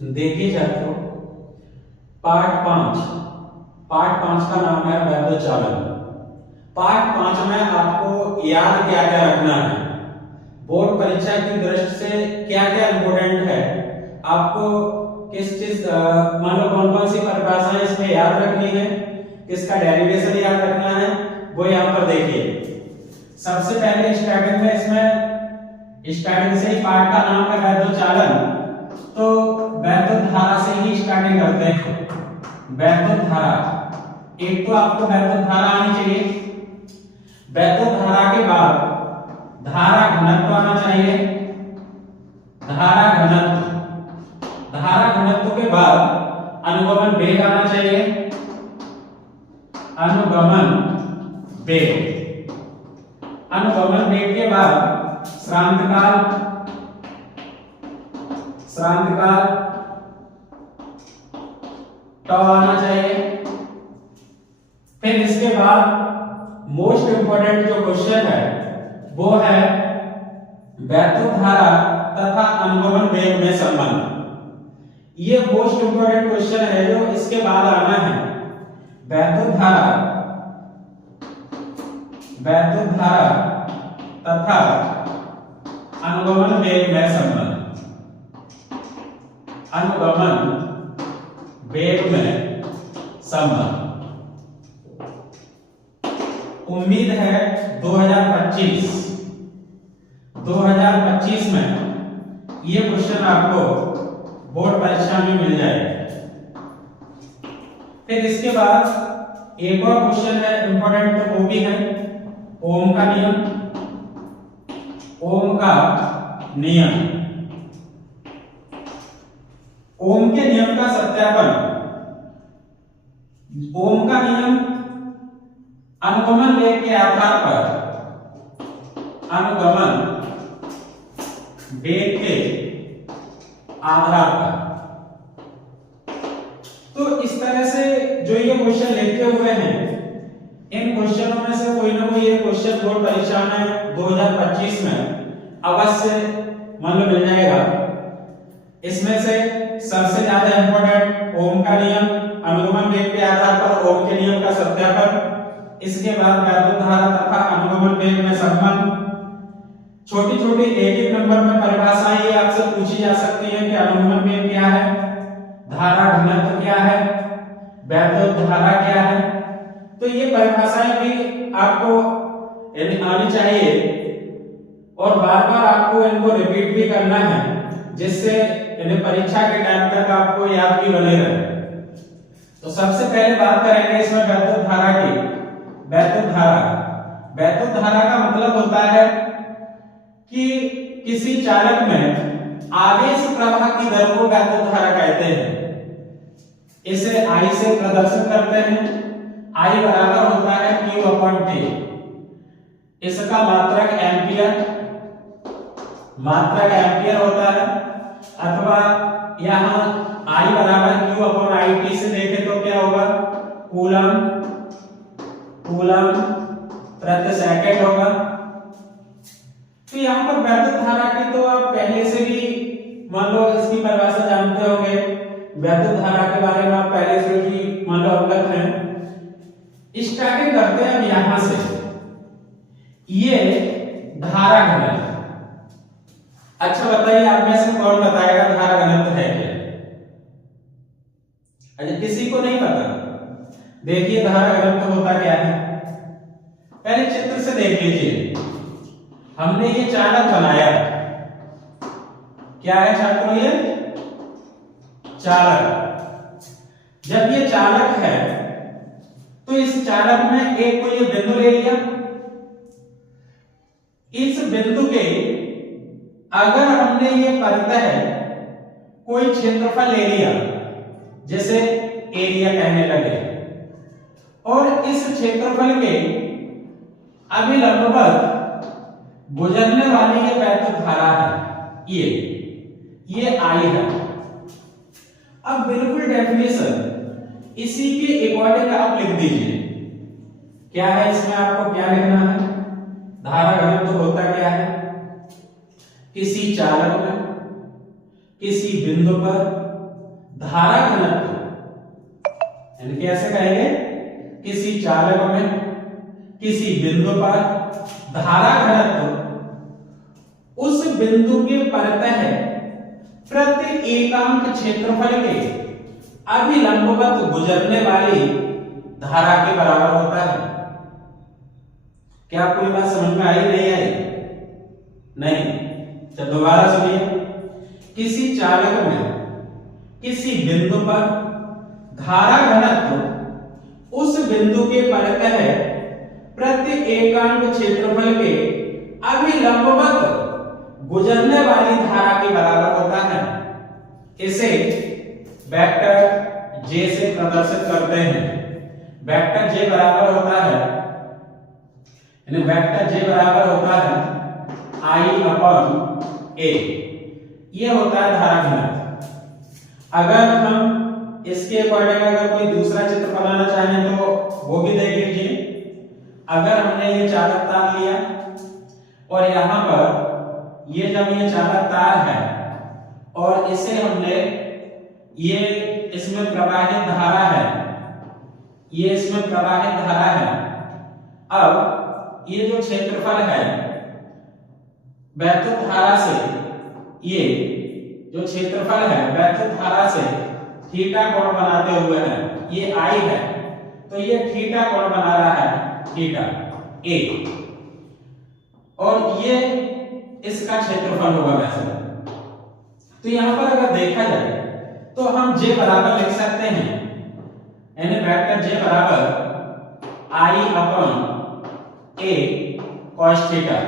देखिए छात्रों, पार्ट 5 का नाम है वैद्युत चालन। पार्ट 5 में आपको याद क्या क्या रखना है, बोर्ड परीक्षा की दृष्टि से क्या क्या इंपॉर्टेंट है, आपको किस चीज मान लो कौन कौन सी परिभाषाएं इसमें याद रखनी है, किसका डेरिवेशन याद रखना है, वो यहाँ पर देखिए। सबसे पहले स्टार्टिंग में स्टार्टिंग से ही पार्ट का नाम है वैद्युत चालन, तो वैद्युत धारा से ही स्टार्टिंग करते हैं। वैद्युत धारा, एक तो आपको वैद्युत धारा आनी चाहिए। वैद्युत धारा के बाद धारा घनत्व आना चाहिए। धारा घनत्व के बाद अनुगमन वेग आना चाहिए। अनुगमन वेग के बाद श्रांतकाल टॉ आना चाहिए। फिर इसके बाद मोस्ट इंपोर्टेंट जो क्वेश्चन है वो है वैद्युत धारा तथा अनुगमन वेग में संबंध। ये मोस्ट इंपोर्टेंट क्वेश्चन है जो इसके बाद आना है। वैद्युत धारा तथा अनुगमन वेग में संबंध। अनुगमन वेग में संबंध। उम्मीद है 2025 में ये क्वेश्चन आपको बोर्ड परीक्षा में मिल जाएगा। फिर इसके बाद एक और क्वेश्चन है इंपॉर्टेंट, तो वो भी है ओम का नियम। ओम के नियम का सत्यापन। ओम का नियम अनुगमन वेग के आधार पर, अनुगमन वेग के आधार पर। तो इस तरह से जो ये क्वेश्चन लिखे हुए हैं, इन क्वेश्चनों में से कोई ना कोई एक क्वेश्चन बोर्ड परीक्षा में 2025 में अवश्य मान लो मिल जाएगा। इसमें से सबसे ज्यादा इंपॉर्टेंट ओम का नियम, अनुगमन वेग के आधार पर ओम के नियम का सत्यापन। इसके बाद वैद्युत धारा तथा अनुगमन वेग में संबंध। छोटी छोटी एक नंबर में परिभाषाएं ये आपसे पूछी जा सकती है कि अनुगमन वेग क्या है, धारा घनत्व क्या है, वैद्युत धारा क्या है। तो ये परिभाषाएं भी आपको आनी चाहिए और बार बार आपको इनको रिपीट भी करना है, जिससे इन्हें परीक्षा के टाइम तक आपको याद भी बने रहे। तो सबसे पहले बात करेंगे इसमें वैद्युत धारा की। वैद्युत धारा का मतलब होता है कि किसी चालक में आवेश प्रवाह की दर को वैद्युत धारा कहते हैं। इसे I से प्रदर्शित करते हैं। I बराबर होता है Q/T। इसका मात्रक एम्पियर होता है, अथवा यहाँ I बराबर Q/IT से देखें तो क्या होगा, कूलम प्रति सेकंड होगा। तो यहाँ पर वैद्युत धारा की तो आप पहले से भी मान लो इसकी परिभाषा जानते होंगे। वैद्युत धारा के बारे में आप पहले से भी मान लो अवगत हैं। स्टार्टिंग करते हैं यहां से। ये धारा घनत्व। अच्छा बताइए, आप में से कौन बताएगा धारा घनत्व है क्या? अच्छा, किसी को नहीं पता। देखिए धारा घनत्व होता क्या है, पहले चित्र से देख लीजिए। हमने ये चालक बनाया, क्या है छात्रों, ये चालक। जब ये चालक है तो इस चालक में एक को ये बिंदु ले लिया। इस बिंदु के अगर हमने ये परितः कोई क्षेत्रफल ले लिया, जैसे एरिया कहने लगे, और इस क्षेत्रफल के अभिलंबवत गुजरने वाली ये वैद्युत धारा है, ये I है। अब बिल्कुल डेफिनेशन इसी के अकॉर्डिंग आप लिख दीजिए। क्या है इसमें, आपको क्या लिखना है, धारा घनत्व होता क्या है, किसी चालक में किसी बिंदु पर धारा घनत्व, यानी कि ऐसे कहेंगे किसी चालक में किसी बिंदु पर धारा घनत्व उस बिंदु के परतः प्रति एकांक क्षेत्रफल के अभिलंबवत गुजरने वाली धारा के बराबर होता है। क्या आपको ये बात समझ में आई नहीं आई? नहीं। चलो दोबारा सुनिए। किसी चालक में किसी बिंदु पर धारा घनत्व उस बिंदु के परतः प्रति एकांक क्षेत्रफल के अभिलंबवत गुजरने वाली धारा के बराबर होता है। इसे वेक्टर J से प्रदर्शित करते हैं। वेक्टर J बराबर होता है, यानी वेक्टर J बराबर होता है I/A। ये होता है धारा घनत्व। अगर हम इसके अकॉर्डिंग अगर कोई दूसरा चित्र बनाना चाहें तो वो भी देख लीजिए। अगर हमने ये चालक तार लिया और यहाँ पर ये जब ये चालक तार है और इसे हमने ये इसमें प्रवाहित धारा है, ये इसमें प्रवाहित धारा है। अब ये जो क्षेत्रफल है वैद्युत धारा से, ये जो क्षेत्रफल है वैद्युत धारा से थीटा कोण बनाते हुए है, ये I है तो ये थीटा कोण बना रहा है, थीटा A, और ये इसका क्षेत्रफल होगा वैसे। तो यहां पर अगर देखा जाए तो हम J बराबर लिख सकते हैं, यानी वेक्टर J बराबर I/A cos theta,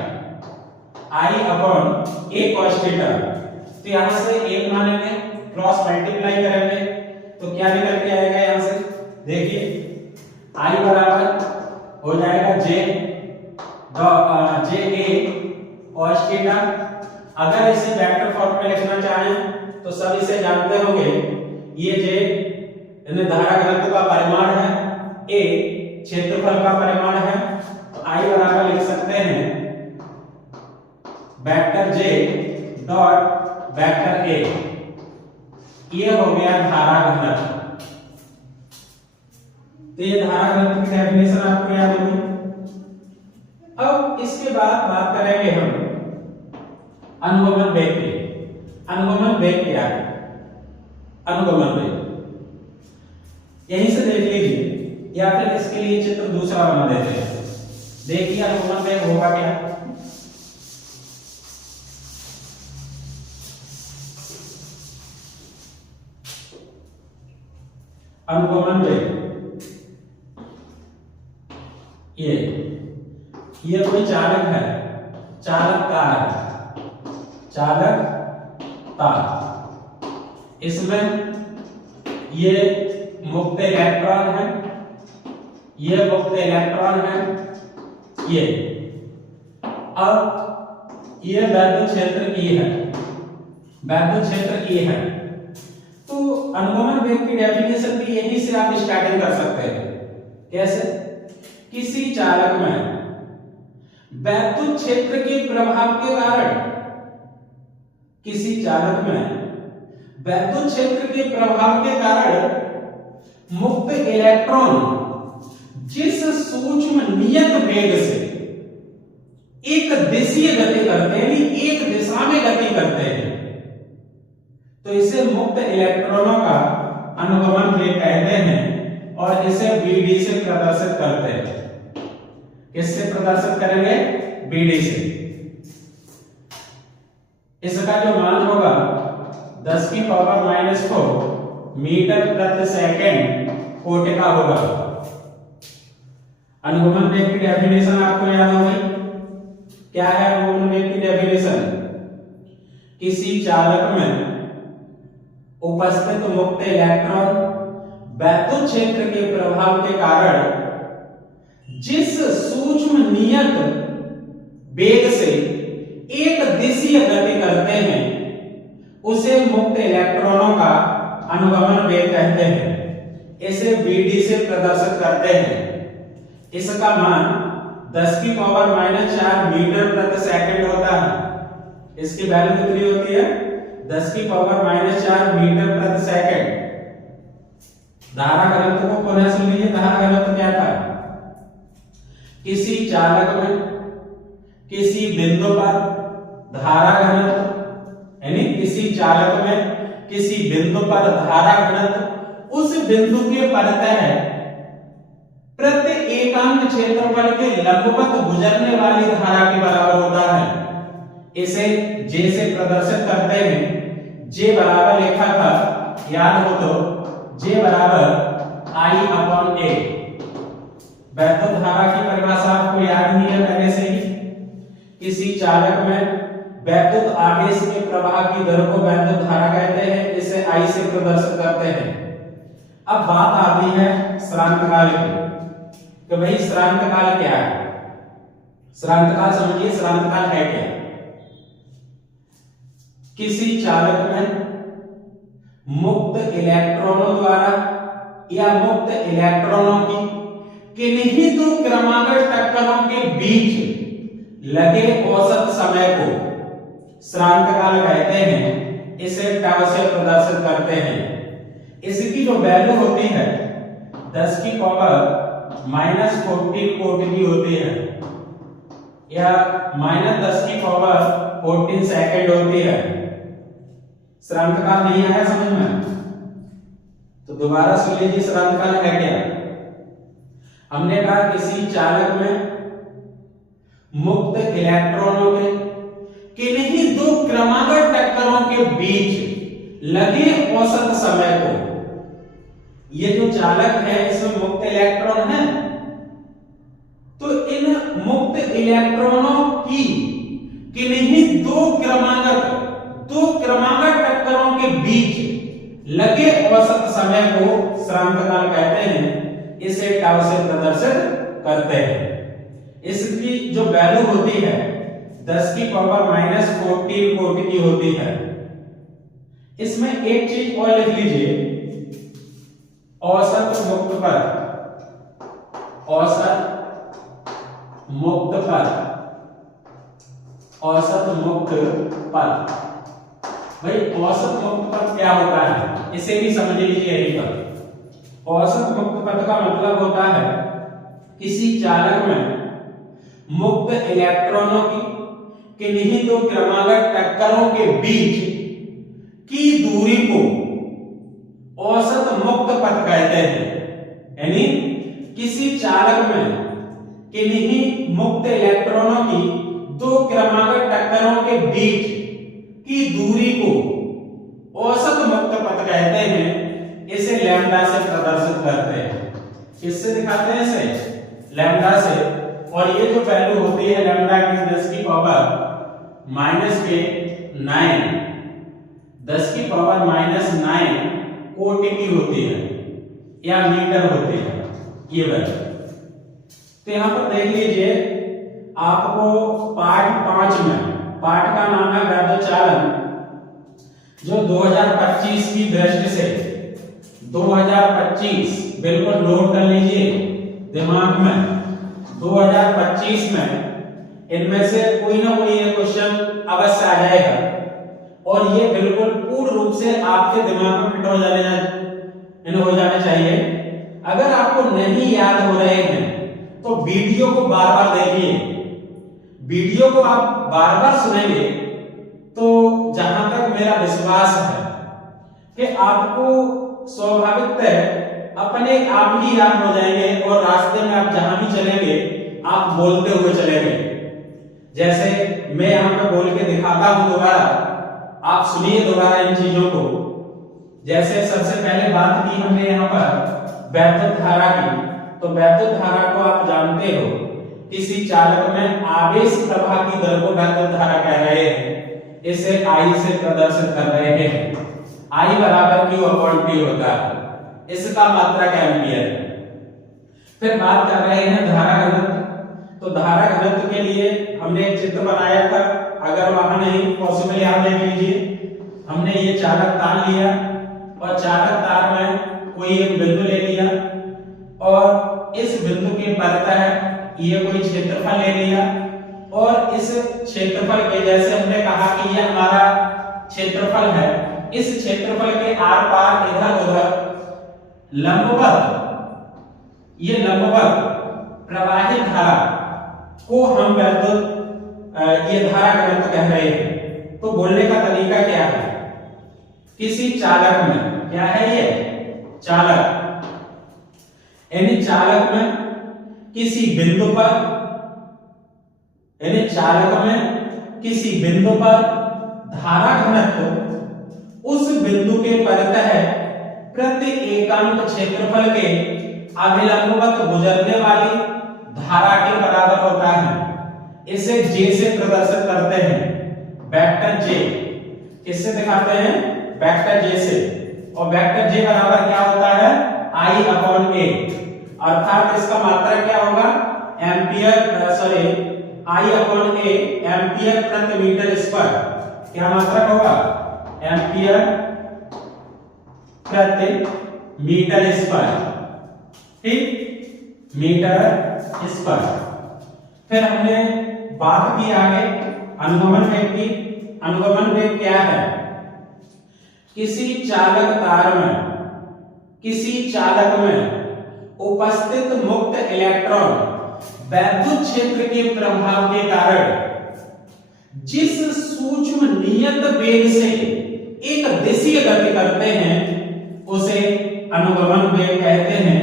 I/A cos theta. तो यहां से एक मानेंगे, क्रॉस मल्टीप्लाई करेंगे तो क्या निकल के आएगा? यहां से देखिए I बराबर हो जाएगा JA cos थीटा। अगर इसे वेक्टर फॉर्म में लिखना चाहें तो सब इसे जानते होंगे, ये J यानी धारा घनत्व का परिमाण है, A क्षेत्रफल का परिमाण है, तो I बराबर लिख सकते हैं vector J dot vector A। ये हो गया धारा घनत्व। तो ये धारा घनत्व की डेफिनेशन आपको याद होगी। अब इसके बाद बात करेंगे हम अनुगमन वेग की। अनुगमन वेग क्या है? अनुगमन वेग यहीं से देख लीजिए, या फिर इसके लिए चित्र दूसरा बना देते हैं। देखिए अनुगमन वेग होगा क्या? अनुगमन वेग ये कोई चालक है, चालक तार है, चालक तार। इसमें ये मुक्त इलेक्ट्रॉन है, ये मुक्त इलेक्ट्रॉन है, ये। अब ये वैद्युत क्षेत्र E है, वैद्युत क्षेत्र E है। तो अनुगमन वेग की डेफिनेशन भी यहीं से आप स्टार्टिंग कर सकते हैं। कैसे? किसी चालक में वैद्युत क्षेत्र के प्रभाव के कारण, किसी चालक में वैद्युत क्षेत्र के प्रभाव के कारण मुक्त इलेक्ट्रॉन जिस सूक्ष्म नियत वेग से एक दिशीय गति करते हैं, एक दिशा में गति करते हैं, तो इसे मुक्त इलेक्ट्रॉनों का अनुगमन वेग कहते हैं और इसे BD से प्रदर्शित करते हैं। किससे प्रदर्शित करेंगे? BD से। इसका जो मान होगा 10⁻⁴ मीटर प्रति सेकंड कोटिका होगा। अनुगमन वेग की डेफिनेशन आपको याद होगी। क्या है अनुगमन वेग की डेफिनेशन? किसी चालक में उपस्थित मुक्त इलेक्ट्रॉन वैद्युत क्षेत्र के प्रभाव के कारण जिस सूक्ष्म नियत वेग से एक दिशीय गति करते हैं उसे मुक्त इलेक्ट्रॉनों का अनुगमन वेग कहते हैं। इसे BD से प्रदर्शित करते हैं। इसका मान 10⁻⁴ मीटर प्रति सेकंड होता है। इसकी वैल्यू कितनी होती है? 10⁻⁴ मीटर प्रति सेकंड। धारा घनत्व को पुनः सुन लीजिए। धारा घनत्व क्या था? किसी चालक में किसी बिंदु पर धारा घनत्व, यानी किसी चालक में किसी बिंदु पर धारा घनत्व उस बिंदु के परतः प्रति एकांक क्षेत्रफल के लंबवत गुजरने वाली धारा के बराबर होता है। इसे J से प्रदर्शित करते हैं। J बराबर लिखा था, याद हो तो, J बराबर I/A। वैद्युत धारा की परिभाषा आपको याद ही है पहले से ही। किसी चालक में वैद्युत आवेश के प्रवाह की दर को वैद्युत धारा कहते हैं। इसे I से प्रदर्शित करते हैं। अब बात आती है श्रांतकाल की, तो भाई श्रांतकाल क्या है? श्रांतकाल समझिए, श्रांतकाल है क्या? किसी चालक में मुक्त इलेक्ट्रॉनों द्वारा या मुक्त इलेक्ट्रॉनों की किन्हीं दो क्रमागत टक्करों के बीच लगे औसत समय को श्रांतकाल कहते हैं। इसे टाउ से प्रदर्शित करते हैं। इसकी जो वैल्यू होती है 10 की पावर -14 कोट की होती है, या -10 की पावर 14 सेकंड होती है। श्रांतकाल नहीं आया समझ में? तो दोबारा सुन लीजिए, श्रांतकाल है क्या? हमने कहा किसी चालक में मुक्त इलेक्ट्रॉनों के किन्हीं दो क्रमागत टक्करों के बीच लगे औसत समय को, ये जो चालक है इसमें मुक्त इलेक्ट्रॉन है, तो इन मुक्त इलेक्ट्रॉनों की किन्हीं दो क्रमागत टक्करों के बीच लगे औसत समय को श्रांतकाल कहते हैं। इसे टाउ से प्रदर्शित करते हैं। इसकी जो वैल्यू होती है 10 की पावर -14 कोट की होती है। इसमें एक चीज और लिख लीजिए, औसत मुक्त पद। औसत मुक्त पद, औसत मुक्त पद। भाई औसत मुक्त पद क्या होता है, इसे भी समझ लीजिए यहीं पर। औसत मुक्त पद का मतलब होता है किसी चालक में मुक्त इलेक्ट्रॉनों की किन्हीं दो क्रमागत टक्करों के बीच की दूरी को औसत मुक्त पथ कहते हैं। यानी किसी चालक में किन्हीं मुक्त इलेक्ट्रॉनों की दो क्रमागत टक्करों के बीच की दूरी को औसत मुक्त पथ कहते हैं। इसे लैम्डा से प्रदर्शित करते हैं। किससे दिखाते हैं? इसे लैम्डा से। और ये जो वैल्यू होती है लैम्डा की 10 की पावर -9, 10 की पावर -9 कोट की होती है या मीटर होती है ये वैल्यू। तो यहां पर देख लीजिए, आपको पाठ 5 में, पाठ का नाम है वैद्युत चालन, जो 2025 की दृष्टि से 2025 बिल्कुल नोट कर लीजिए दिमाग में। 2025 में इनमें से कोई ना कोई ये क्वेश्चन अवश्य आ जाएगा और ये बिल्कुल पूर्ण रूप से आपके दिमाग में फिट हो जाने चाहिए। अगर आपको नहीं याद हो रहे हैं तो वीडियो को बार-बार देखिए। वीडियो को आप बार-बार सुनेंगे तो जहां तक मेरा विश्वास है कि आपको स्वाभाविकतः अपने आप ही याद हो जाएंगे और रास्ते में आप जहां भी चलेंगे आप बोलते हुए चलेंगे। जैसे मैं यहां पे बोल के दिखाता हूं, दोबारा आप सुनिए दोबारा इन चीजों को। जैसे सबसे पहले बात की हमने यहाँ पर वैद्युत धारा की, तो वैद्युत धारा को आप जानते हो, किसी चालक में आवेश प्रवाह की दर को वैद्युत धारा कह रहे हैं। इसे I से प्रदर्शित कर रहे हैं। I बराबर Q/T होता है, इसका मात्रक एम्पीयर। फिर बात कर रहे हैं धारा घनत्व। तो धारा घनत्व के लिए हमने एक चित्र बनाया था, अगर वहां नहीं पॉसिबल यहाँ देख लीजिए। हमने ये चालक तार लिया और चालक तार में कोई एक बिंदु ले लिया और इस बिंदु के परतः ये कोई क्षेत्रफल ले लिया और इस क्षेत्रफल के, जैसे हमने कहा कि ये हमारा क्षेत्रफल है, इस क्षेत्रफल के आर पार इधर उधर लंबवत, ये लंबवत प्रवाहित धारा को हम वैद्युत ये धारा घनत्व कह रहे हैं। तो बोलने का तरीका क्या है? किसी चालक में, क्या है ये? चालक, यानी चालक में किसी बिंदु पर, यानी चालक में किसी बिंदु पर धारा घनत्व उस बिंदु के परतः प्रति एकांक क्षेत्रफल के अभिलंबवत गुजरने वाली धारा के बराबर होता है। इसे J से प्रदर्शित करते हैं, वेक्टर J। किससे दिखाते हैं? वेक्टर J से। और वेक्टर J बराबर क्या होता है? I/A। अर्थात इसका मात्रक क्या होगा? I/A एम्पियर प्रति मीटर स्क्वायर। क्या मात्रक होगा? एम्पियर प्रति मीटर स्क्वायर, ठीक, मीटर स्क्वायर। फिर हमने बात की आगे अनुगमन वेग की। अनुगमन वेग क्या है? किसी चालक में उपस्थित मुक्त इलेक्ट्रॉन वैद्युत क्षेत्र के प्रभाव के कारण जिस सूक्ष्म नियत वेग से एक दिशीय गति करते हैं उसे अनुगमन वेग कहते हैं।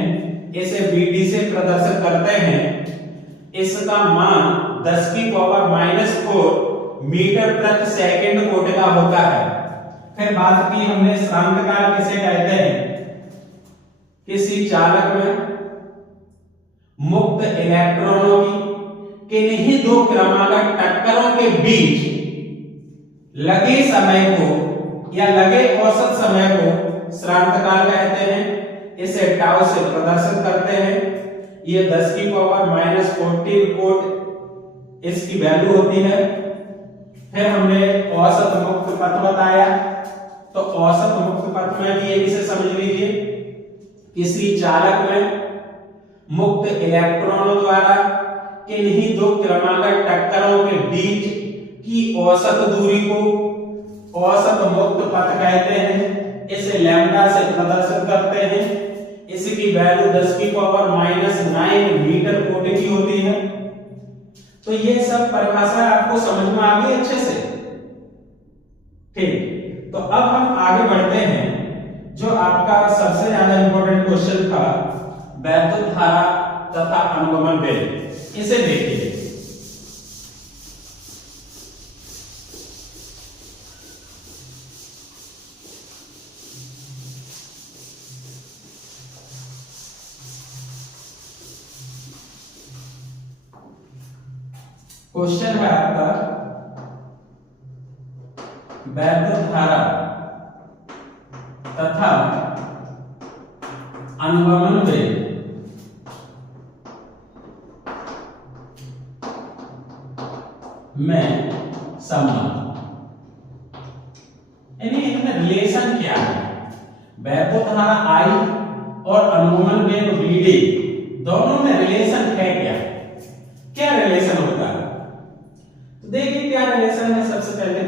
इसे Vd से प्रदर्शित करते हैं। इसका मान 10⁻⁻⁴ मीटर प्रति सेकंड कोटि का होता है। फिर बात की हमने श्रांतकाल किसे कहते हैं? किसी चालक में मुक्त इलेक्ट्रॉनों की किन्हीं दो क्रमागत टक्करों के बीच लगे समय को या लगे औसत समय को श्रांतकाल कहते हैं। इसे टाउ से प्रदर्शित करते हैं। ये 10⁻⁻⁴ कोट इसकी वैल्यू होती है। फिर हमने औसत मुक्त पथ बताया। तो औसत मुक्त पथ में भी इसे समझ लीजिए, किसी चालक में मुक्त इलेक्ट्रॉनों द्वारा किन्हीं दो क्रमागत टक्करों के बीच की औसत दूरी को औसत मुक्त पथ कहते हैं। इसे लैम्डा से प्रदर्शित करते हैं। इसकी वैल्यू 10⁻⁹ मीटर कोटि की होती है। तो ये सब परिभाषा आपको समझ में आ गई अच्छे से, ठीक। तो अब हम आगे बढ़ते हैं। जो आपका सबसे ज्यादा इंपॉर्टेंट क्वेश्चन था, वैद्युत धारा तथा अनुगमन वेग, इसे देखिए। क्वेश्चन है आपका वैद्युत धारा तथा अनुगमन वेग में संबंध, यानी इनमें रिलेशन क्या है? वैद्युत धारा I और अनुगमन वेग Vd दोनों में रिलेशन है क्या? क्या रिलेशन होता है? तो देखिए क्या रिलेशन है। सबसे पहले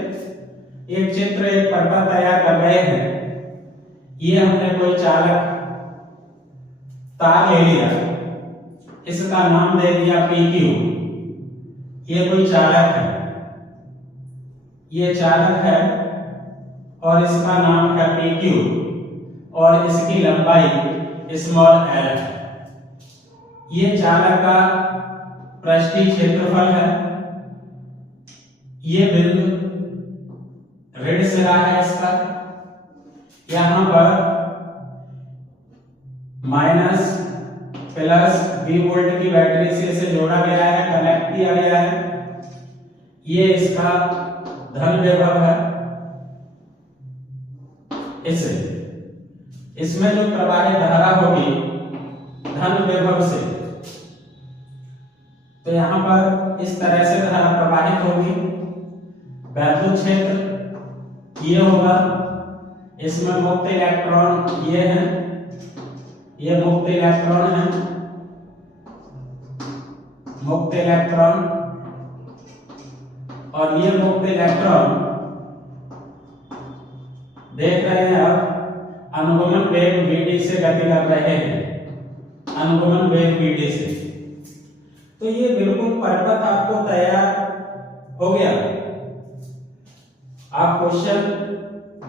एक चित्र, एक पर्पल तैयार कर रहे हैं। ये हमने कोई चालक तार ले लिया, इसका नाम दे दिया PQ। ये कोई चालक है, ये चालक है और इसका नाम है PQ और इसकी लंबाई स्मॉल l है। ये चालक का पृष्ठीय क्षेत्रफल है। ये बिंदु ऋण सिरा है इसका। यहां पर माइनस प्लस V वोल्ट की बैटरी से इसे जोड़ा गया है, कनेक्ट किया गया है। ये इसका धन विभव है। इसमें जो प्रवाहित धारा होगी धन विभव से, तो यहां पर इस तरह से धारा प्रवाहित होगी। वैद्युत क्षेत्र ये होगा। इसमें मुक्त इलेक्ट्रॉन ये है, ये मुक्त इलेक्ट्रॉन है, मुक्त इलेक्ट्रॉन, और ये मुक्त इलेक्ट्रॉन देख रहे हैं आप अनुगमन वेग vd से गति कर रहे हैं, अनुगमन वेग vd से। तो ये बिल्कुल परपथ आपको तैयार हो गया। आप क्वेश्चन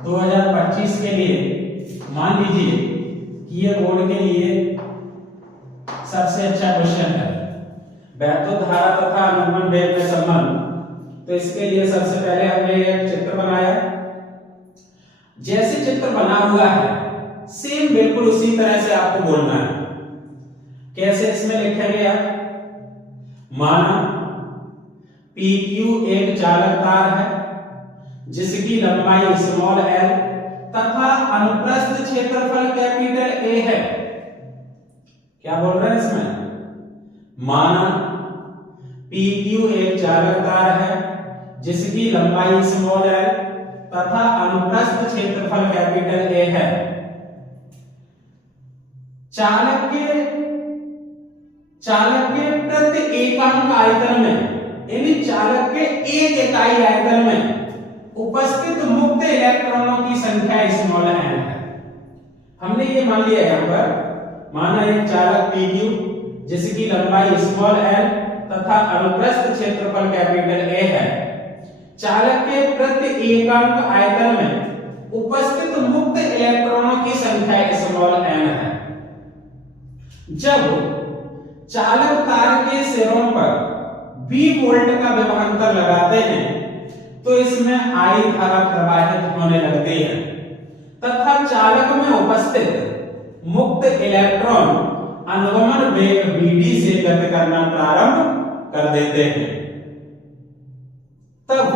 2025 के लिए मान लीजिए कि ये बोर्ड के लिए सबसे अच्छा क्वेश्चन है, वैद्युत धारा तथा अनुगमन वेग में संबंध। तो इसके लिए सबसे पहले हमने एक चित्र बनाया। जैसे चित्र बना हुआ है सेम बिल्कुल उसी तरह से आपको बोलना है। कैसे इसमें लिखेंगे आप? माना PQ एक चालक तार है जिसकी लंबाई स्मॉल l तथा अनुप्रस्थ क्षेत्रफल कैपिटल A है। क्या बोल रहे हैं इसमें? माना PQ एक चालक तार है जिसकी लंबाई स्मॉल l तथा अनुप्रस्थ क्षेत्रफल कैपिटल A है। चालक के प्रति एकांक आयतन में, यानी चालक के एक इकाई आयतन में उपस्थित मुक्त इलेक्ट्रॉनों की संख्या स्मॉल n है। हमने ये मान लिया यहाँ पर, माना एक चालक PQ जिसकी लंबाई स्मॉल l तथा अनुप्रस्थ क्षेत्रफल कैपिटल A है। चालक के प्रति एकांक आयतन में उपस्थित मुक्त इलेक्ट्रॉनों की संख्या स्मॉल n है। जब चालक तार के सिरों पर V वोल्ट का विभवांतर लगाते हैं तो इसमें I धारा प्रवाहित होने लगती है तथा चालक में उपस्थित मुक्त इलेक्ट्रॉन अनुगमन वेग vd से गति करना प्रारंभ कर देते हैं। तब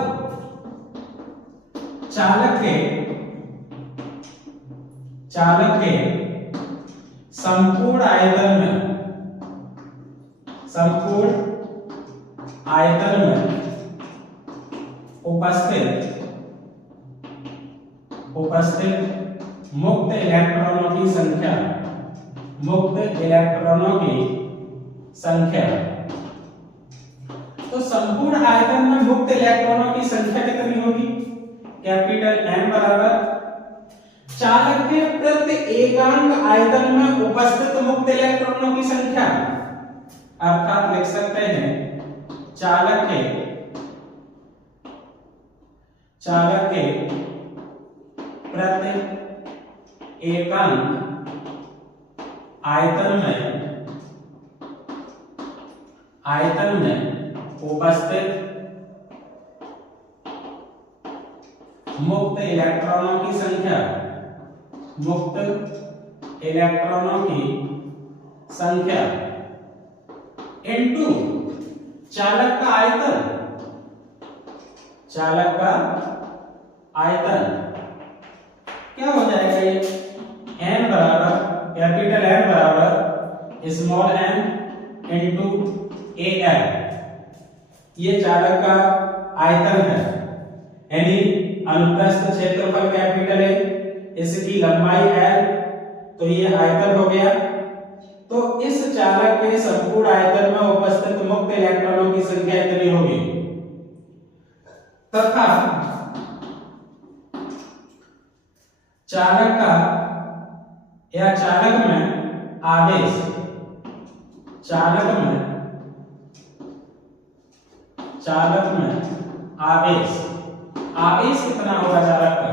चालक के संपूर्ण आयतन में उपस्थित मुक्त इलेक्ट्रॉनों की संख्या, तो संपूर्ण आयतन में मुक्त इलेक्ट्रॉनों की संख्या कितनी होगी? कैपिटल M बराबर चालक के प्रति एकांक आयतन में उपस्थित मुक्त इलेक्ट्रॉनों की संख्या, अर्थात लिख सकते हैं चालक के प्रति एकांक आयतन में उपस्थित मुक्त इलेक्ट्रॉनों की संख्या इनटू चालक का आयतन क्या हो जाएगा? ये n बराबर कैपिटल M बराबर स्मॉल n इनटू Al, ये चालक का आयतन है, यानी अनुप्रस्थ क्षेत्रफल कैपिटल A, इसकी लंबाई l, तो ये आयतन हो गया। तो इस चालक के संपूर्ण आयतन में उपस्थित मुक्त इलेक्ट्रॉनों की संख्या इतनी होगी तथा चालक में आवेश कितना होगा चालक का?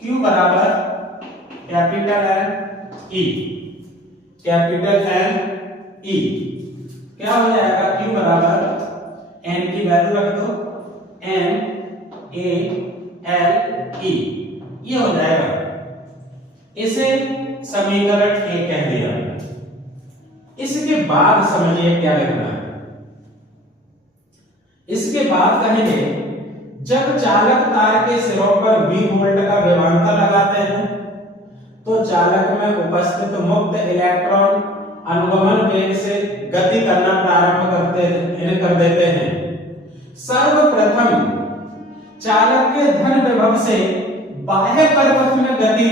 Q बराबर कैपिटल N E, क्या हो जाएगा? Q बराबर N की वैल्यू रख दो NaLe, ये हो जाएगा। इसे समीकरण 1 कह दिया। इसके बाद समझिए क्या लिखना है। इसके बाद कहेंगे जब चालक तार के सिरों पर V वोल्ट का विभवांतर लगाते हैं तो चालक में उपस्थित मुक्त इलेक्ट्रॉन अनुगमन वेग से गति करना प्रारंभ कर देते हैं। सर्वप्रथम चालक के धन विभव से बाह्य परिपथ में गति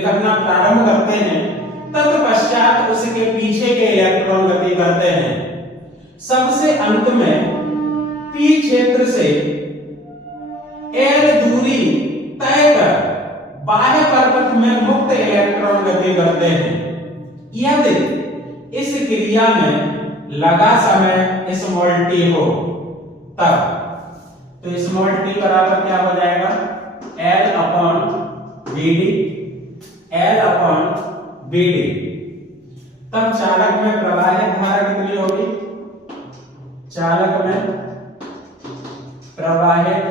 करना प्रारंभ करते हैं, तत्पश्चात उसके पीछे के इलेक्ट्रॉन गति करते हैं। सबसे अंत में P क्षेत्र से L दूरी तय कर बाह्य परिपथ में यदि इस क्रिया में लगा समय स्मॉल टी हो तब, तो स्मॉल टी बराबर क्या हो जाएगा, L upon B D, L upon B D. तब चालक में प्रवाहित धारा कितनी होगी, चालक में प्रवाहित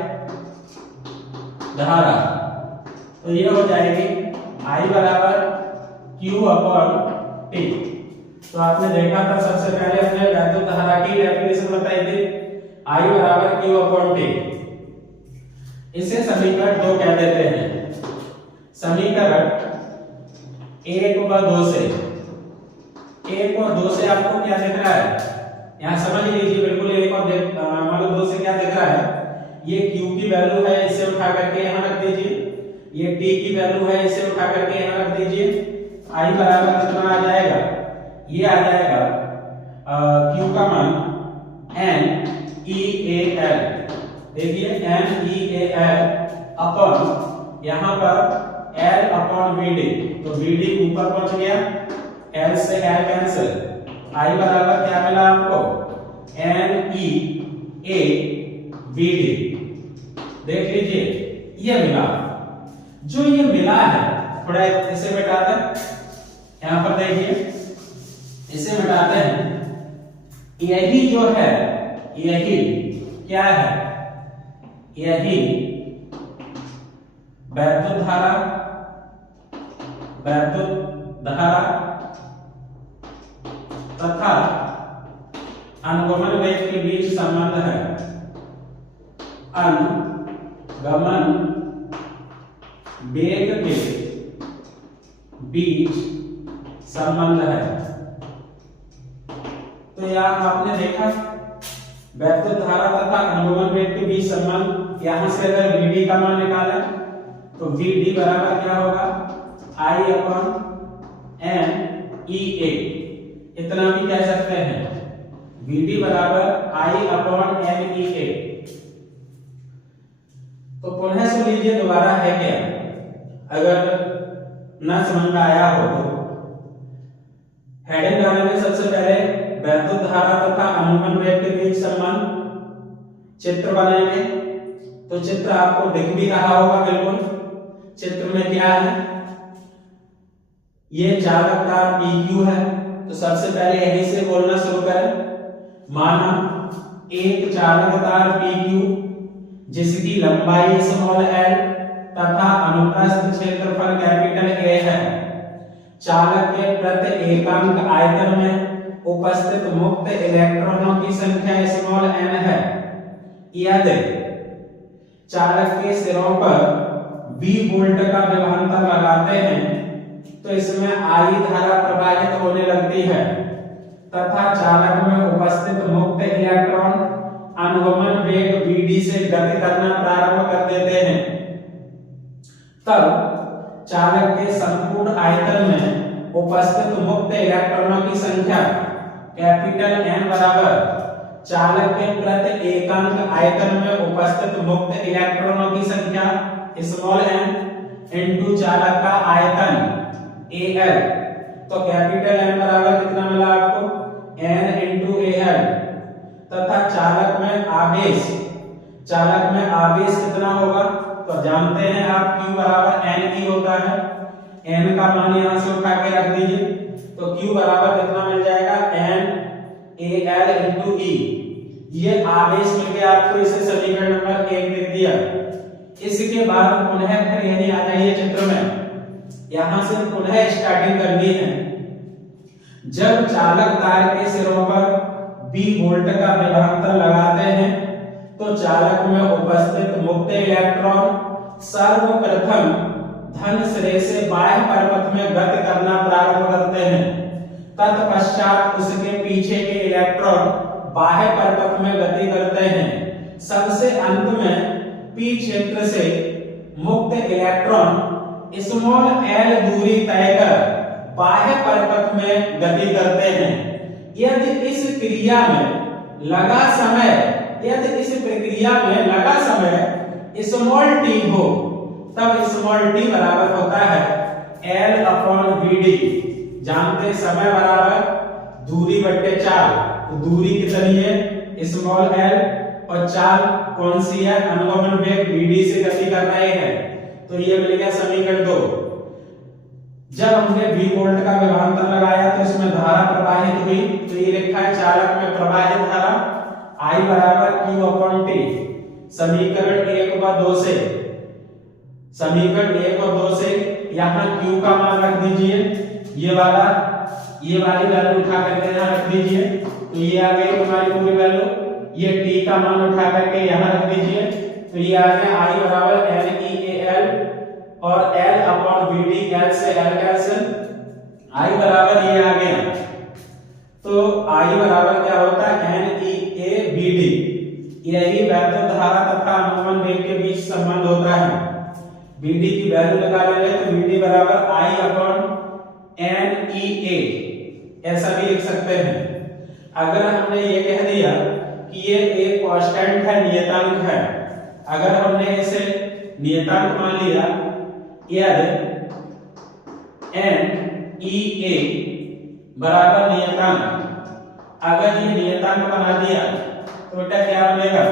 धारा, तो ये हो जाएगी I बराबर Q अपॉन T। तो आपने देखा था सबसे पहले हमने वैद्युत धारा की डेफिनेशन बताई थी, I बराबर Q अपॉन T। इसे समीकरण 2 कह देते हैं। समीकरण 1 व 2 से, 1 और 2 से आपको क्या दिख रहा है, यहाँ समझ लीजिए बिल्कुल। 1 और मान लो 2 से क्या दिख रहा है, ये Q की वैल्यू है, इसे उठा करके यहाँ रख दीजिए, ये T की वैल्यू है, इसे उठा करके यहाँ रख दीजिए। I बराबर कितना आ जाएगा, ये आ जाएगा Q का मान NEAL, देखिए NEAL अपॉन यहाँ पर L अपॉन VD, तो VD ऊपर पहुंच गया, L से L कैंसिल, I बराबर क्या मिला आपको, NEAVD। देख लीजिए ये मिला, जो ये मिला है थोड़ा इसे मिटा दें, यहां पर देखिए इसे मिटाते हैं। यही जो है, यही क्या है, यही वैद्युत धारा, वैद्युत धारा तथा अनुगमन वेग के बीच संबंध है, अनुगमन वेग के बीच संबंध है। तो यहाँ आपने देखा वैद्युत धारा तथा अनुगमन वेग के बीच संबंध, यहां से अगर Vd का मान निकालें तो Vd बराबर क्या होगा, I अपॉन NEA, इतना भी कह सकते हैं, Vd बराबर I अपॉन NEA। तो पुनः सुन लीजिए दोबारा है क्या, अगर न समझ में आया हो तो हेडिंग डालेंगे। सबसे पहले वैद्युत धारा तथा अनुगमन वेग के बीच संबंध, चित्र बनाएंगे। तो चित्र आपको दिख भी रहा होगा बिल्कुल, चित्र में क्या है, ये चालक तार PQ है। तो सबसे पहले यहीं से बोलना शुरू करें। माना एक चालक तार PQ जिसकी लंबाई स्मॉल l तथा अनुप्रस्थ क्षेत्रफल कैपिटल A है, चालक के प्रति एकांक आयतन में उपस्थित मुक्त इलेक्ट्रॉनों की संख्या स्मॉल n है। यदि चालक के सिरों पर V वोल्ट का विभवांतर लगाते हैं तो इसमें I धारा प्रवाहित होने लगती है तथा चालक में उपस्थित मुक्त इलेक्ट्रॉन अनुगमन वेग Vd से गति करना प्रारंभ कर देते हैं। तब चालक के संपूर्ण आयतन में उपस्थित मुक्त इलेक्ट्रॉनों की संख्या कैपिटल N बराबर चालक के प्रति एकांक आयतन में उपस्थित मुक्त इलेक्ट्रॉनों की संख्या स्मॉल n इनटू चालक का आयतन Al। तो कैपिटल N बराबर कितना मिला आपको, N इनटू Al, तथा चालक में आवेश, चालक में आवेश कितना होगा, तो जानते हैं आप Q बराबर Ne होता है। N का मान यहां से उठा के रख दीजिए, तो Q बराबर कितना मिल जाएगा, NaL इनटू E। ये आवेश मिलके आपको इसे समीकरण नंबर 1 लिख दिया। इसके बाद पुनः फिर यही आ जाइए चित्र में, यहां से पुनः स्टार्टिंग करनी है। जब चालक तार के सिरों पर V वोल्ट का विभवांतर लगाते हैं तो चालक में उपस्थित मुक्त इलेक्ट्रॉन सर्वप्रथम धन सिरे से बाह्य परपथ में गति करना प्रारंभ करते हैं। तत्पश्चात उसके पीछे के इलेक्ट्रॉन बाह्य परपथ में गति करते हैं। सबसे अंत में P क्षेत्र से मुक्त इलेक्ट्रॉन स्मॉल l दूरी तय कर बाह्य परपथ में गति करते हैं। यदि इस प्रक्रिया में लगा समय स्मॉल t हो तब स्मॉल t बराबर होता है L अपॉन Vd, जानते हैं समय बराबर दूरी बट्टे चाल। तो दूरी कितनी है स्मॉल एल और चाल कौन सी है अनुगमन वेग bd से गति कर रहे हैं। तो ये मिल गया समीकरण 2। जब हमने v वोल्ट का विभवांतर लगाया तो इसमें धारा प्रवाहित हुई। तो ये लिखा है चालक में प्रवाहित धारा I बराबर Q/T। समीकरण 1 व 2 से यहाँ Q का मान रख दीजिए, ये वाली वैल्यू उठा करके यहाँ रख दीजिए। तो ये आ गई तुम्हारी पूरी वैल्यू। ये T का मान उठा करके यहाँ रख दीजिए। तो ये आ गया I बराबर LEAL और L/VD L से L कैंसिल, I बराबर ये आ गया। तो I बराबर क्या होता है NEABD। यही वैद्युत धारा तथा अनुगमन वेग के बीच संबंध होता है। BD की वैल्यू निकालेंगे तो BD बराबर I/NEA ऐसा भी लिख सकते हैं। अगर हमने ये कह दिया कि ये एक कांस्टेंट है, नियतांक है, अगर हमने इसे नियतांक मान लिया यदि NEA बराबर नियतांक, अगर ये नियतांक बना दिया तो बेटा क्या बनेगा,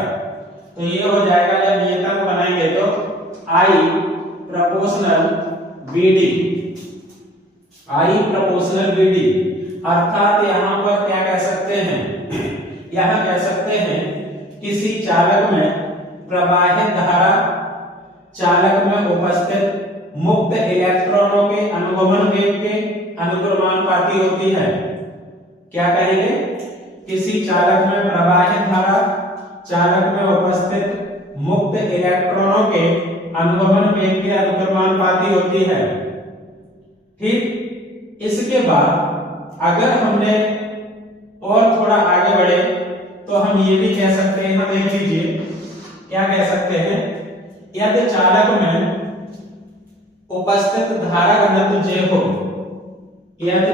तो ये हो जाएगा जब नियतांक बनाएंगे तो I प्रोपोर्शनल BD अर्थात यहाँ पर क्या कह सकते हैं, यहाँ कह सकते हैं किसी चालक में प्रवाहित धारा चालक में उपस्थित मुक्त इलेक्ट्रॉनों के अनुगमन वेग के अनुक्रमानुपाती होती है। क्या कहेंगे, किसी चालक में प्रवाहित धारा चालक में उपस्थित मुक्त इलेक्ट्रॉनों के अनुगमन वेग के अनुक्रमानुपाती होती है। ठीक, इसके बाद अगर हमने और थोड़ा आगे बढ़े तो हम ये भी कह सकते हैं, यहाँ देख लीजिए क्या कह सकते हैं, यदि चालक में उपस्थित धारा घनत्व J हो, यदि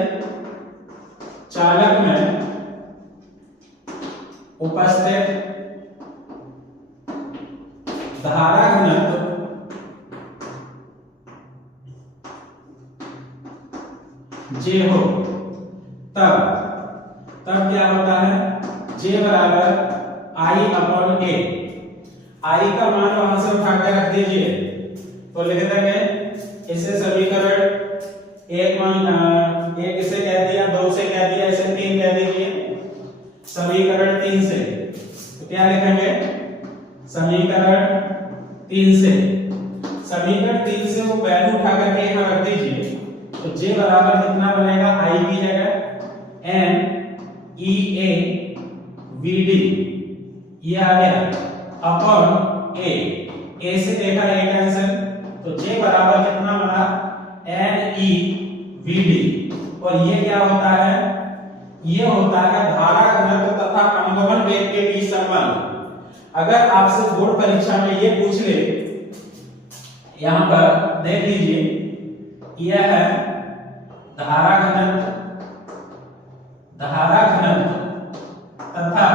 चालक में उपस्थित धारा घनत्व J हो, तब क्या होता है, J बराबर I/A। I का मान वहां से उठा कर रख दीजिए तो लिख देंगे इसे समीकरण एक इसे कह दिया, 2 से कह दिया, इसे 3 कह दीजिए। समीकरण 3 से तो क्या लिखेंगे, समीकरण 3 से वो वैल्यू उठा करके यहाँ रख दीजिए। तो J बराबर कितना बनेगा, I की जगह NEABD ये आ गया अपॉन A से देखा A कैंसिल, तो J बराबर कितना बना NEBD। और ये क्या होता है, ये होता है धारा घनत्व तथा अनुगमन वेग के बीच संबंध। अगर आपसे बोर्ड परीक्षा में ये पूछ ले, यहां पर देख लीजिए यह है धारा घनत्व तथा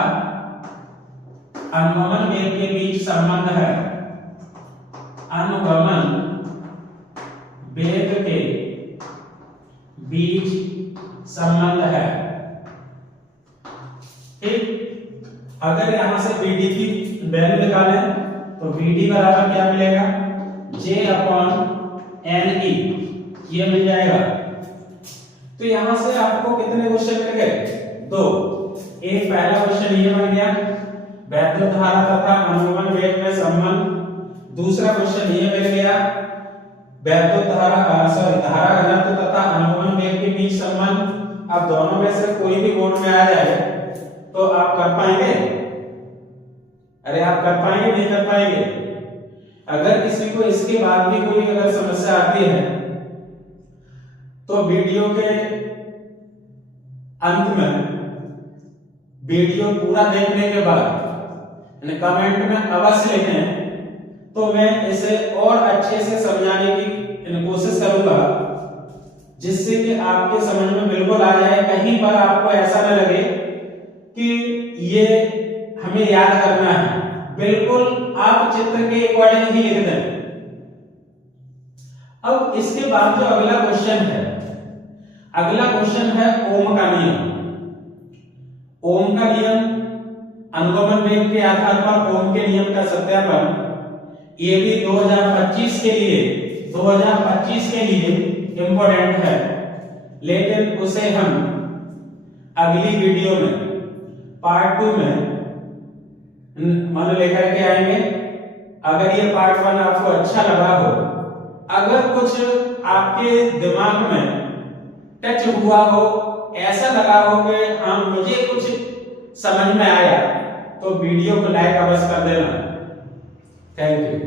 अनुगमन वेग के बीच संबंध है, अनुगमन वेग के बीच संबंध है। ठीक, अगर यहां से BD की वैल्यू निकालें तो BD बराबर क्या मिलेगा, J/NE ये मिल जाएगा। तो यहां से आपको कितने क्वेश्चन मिल गए, 2। एक पहला क्वेश्चन ये बन गया वैद्युत धारा तथा अनुगमन वेग में संबंध। दूसरा क्वेश्चन ये मिल गया वैद्युत धारा घनत्व तथा अनुगमन वेग के बीच संबंध। अब दोनों में से कोई भी बोर्ड में आ जाए तो आप कर पाएंगे, अरे आप कर पाएंगे नहीं कर पाएंगे। अगर किसी को इसके बाद भी कोई अगर समस्या आती है तो वीडियो के अंत में वीडियो पूरा देखने के बाद कमेंट में अवश्य लिखें, तो मैं इसे और अच्छे से समझाने की कोशिश करूंगा जिससे कि आपके समझ में बिल्कुल आ जाए। कहीं पर आपको ऐसा न लगे कि ये हमें याद करना है, बिल्कुल आप चित्र के अकॉर्डिंग ही लिख दें। अब इसके बाद जो अगला क्वेश्चन है, अगला क्वेश्चन है ओम का नियम। ओम का नियम, अनुगमन वेग के आधार पर ओम के नियम का सत्यापन, ये भी 2025 के लिए इंपॉर्टेंट है, लेकिन उसे हम अगली वीडियो में पार्ट 2 में मान लेकर के आएंगे। अगर ये पार्ट 1 आपको अच्छा लगा हो, अगर कुछ आपके दिमाग में टच हुआ हो, ऐसा लगा हो कि हाँ मुझे कुछ समझ में आया, तो वीडियो को लाइक अवश्य कर देना। Thank you.